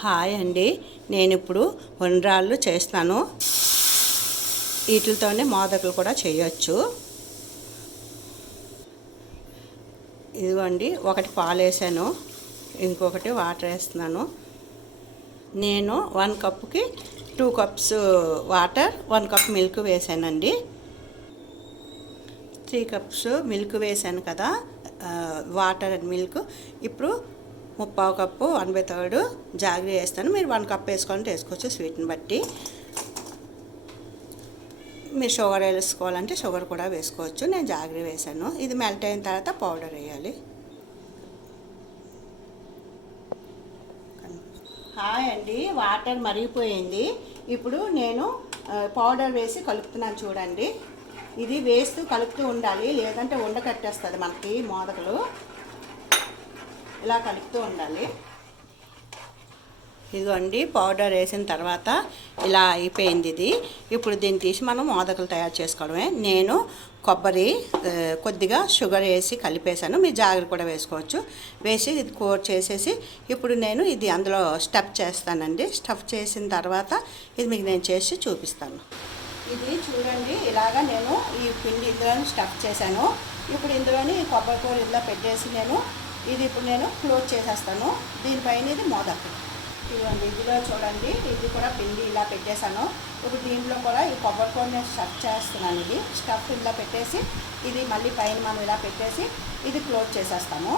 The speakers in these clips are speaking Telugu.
హాయ్ అండి, నేను ఇప్పుడు ఉండ్రాళ్ళు చేస్తాను. వీటితోనే మోదకులు కూడా చేయొచ్చు. ఇదిగోండి, ఒకటి పాలు వేసాను, ఇంకొకటి వాటర్ వేస్తున్నాను. నేను 1 కప్పుకి 2 కప్స్ వాటర్, 1 కప్ మిల్క్ వేసానండి. 3 కప్స్ మిల్క్ వేసాను కదా, వాటర్ అండ్ మిల్క్. ఇప్పుడు 3/4 కప్పు 1/3 జాగ్రీ వేస్తాను. మీరు 1 కప్ వేసుకుంటే వేసుకోవచ్చు, స్వీట్ని బట్టి. మీరు షుగర్ వేసుకోవాలంటే షుగర్ కూడా వేసుకోవచ్చు. నేను జాగ్రీ వేసాను. ఇది మెల్ట్ అయిన తర్వాత పౌడర్ వేయాలి. హాయ్ అండి, వాటర్ మరిగిపోయింది. ఇప్పుడు నేను పౌడర్ వేసి కలుపుతున్నాను. చూడండి, ఇది వేస్తూ కలుపుతూ ఉండాలి, లేదంటే ఉండకట్టేస్తుంది మనకి మోదకలు. ఇలా కలుపుతూ ఉండాలి. ఇదిగోండి, పౌడర్ వేసిన తర్వాత ఇలా అయిపోయింది ఇది. ఇప్పుడు దీన్ని తీసి మనం మోదకలు తయారు చేసుకోవడమే. నేను కొబ్బరి, కొద్దిగా షుగర్ వేసి కలిపేసాను. మీరు జాగ్రత్త కూడా వేసుకోవచ్చు. వేసి ఇది కోట్ చేసేసి ఇప్పుడు నేను ఇది అందులో స్టఫ్ చేస్తానండి. స్టఫ్ చేసిన తర్వాత ఇది మీకు నేను చేసి చూపిస్తాను. ఇది చూడండి, ఇలాగా నేను ఈ పిండి ఇందులోని స్టఫ్ చేశాను. ఇప్పుడు ఇందులోని కొబ్బరి కూర ఇలా పెట్టేసి ఇది ఇప్పుడు నేను క్లోజ్ చేసేస్తాను. దీనిపైన ఇది మోదక. ఇదిగోండి, ఇందులో చూడండి, ఇది కూడా పిండి ఇలా పెట్టేశాను. ఇప్పుడు దీంట్లో కూడా ఈ కొబ్బరి కూర నేను స్టఫ్ చేస్తున్నాను. ఇది స్టఫ్ ఇలా పెట్టేసి ఇది మళ్ళీ పైన మనం ఇలా పెట్టేసి ఇది క్లోజ్ చేసేస్తాము.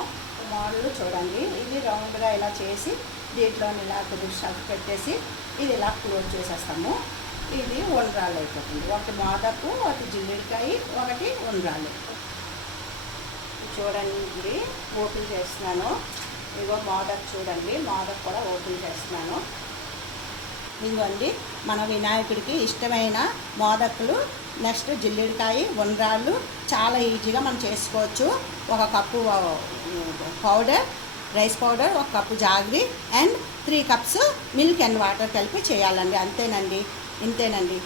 మోడల్ చూడండి, ఇది రౌండ్గా ఇలా చేసి దీంట్లో ఇలా కొద్దిగా స్టఫ్ పెట్టేసి ఇది ఇలా క్లోజ్ చేసేస్తాము. ఇది ఉండ్రాళ్ళు అయిపోతుంది. ఒకటి మోదకు, ఒకటి జిల్లిడికాయ, ఒకటి ఉండ్రాళ్ళు. చూడండి, ఓపెన్ చేస్తున్నాను. ఇదిగో మోదక్ చూడండి, మోదక్ కూడా ఓపెన్ చేస్తున్నాను. ఇదిగోండి, మన వినాయకుడికి ఇష్టమైన మోదకులు. నెక్స్ట్ జిల్లిడికాయ, ఉండ్రాళ్ళు చాలా ఈజీగా మనం చేసుకోవచ్చు. 1 cup powder, rice powder, 1 cup jaggery and 3 cups milk and water కలిపి చేయాలండి. అంతేనండి, ఇంతేనండి.